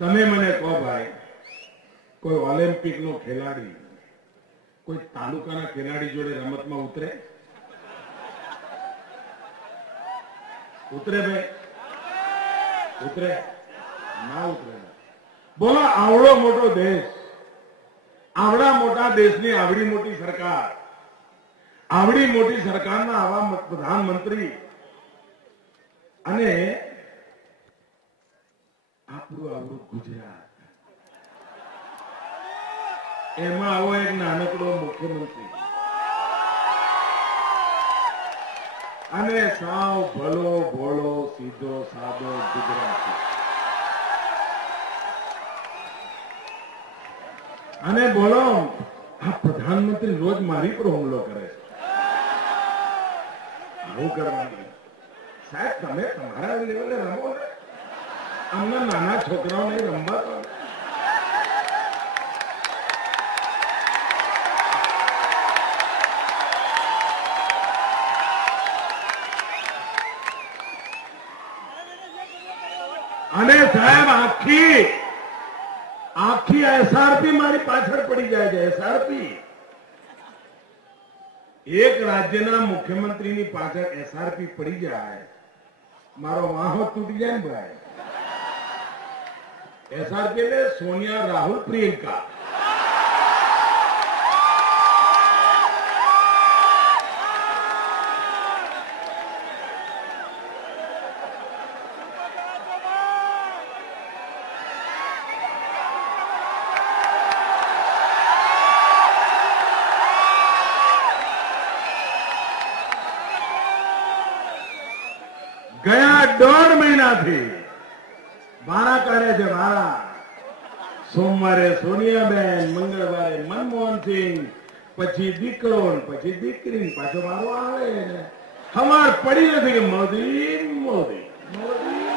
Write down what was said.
તમે મને કહો ભાઈ, કોઈ ઓલિમ્પિક નો ખેલાડી કોઈ તાલુકાના ખેલાડી જોડે રમતમાં ઉતરે? ઉતરે ભાઈ? ઉતરે ના ઉતરે? બોલો, આવડો મોટો દેશ, આવડા મોટા દેશની આવડી મોટી સરકાર, આવડી મોટી સરકારના આવા પ્રધાનમંત્રી અને આપણું આવડું ગુજરાત, એમાં આવો એક નાનકડો મુખ્યમંત્રી અને સાવ ભલો ભોળો સીધો સાદો ગુજરાતી, અને બોલો આ પ્રધાનમંત્રી રોજ મારી પર હુમલો કરે છે. આવું કરવાનું સાહેબ? તમે તમારા લેવલે રમો ને, અમને નાના છોકરાઓને રમવા દો. અને સાહેબ આખી એસઆરપી મારી પાછળ પડી જાય છે. એસઆરપી, એક રાજ્યના મુખ્યમંત્રીની પાછળ એસઆરપી પડી જાય, મારો વાહો તૂટી જાય ને ભાઈ. એસઆરપી એટલે સોનિયા, રાહુલ, પ્રિયંકા. ગયા 1.5 મહિનાથી વારા કાઢે છે વારા. સોમવારે સોનિયાબેન, મંગળવારે મનમોહનસિંહ, પછી દીકરો, પછી દીકરી, પાછો વારો આવે. ખબર પડી નથી કે મોદી મોદી મોદી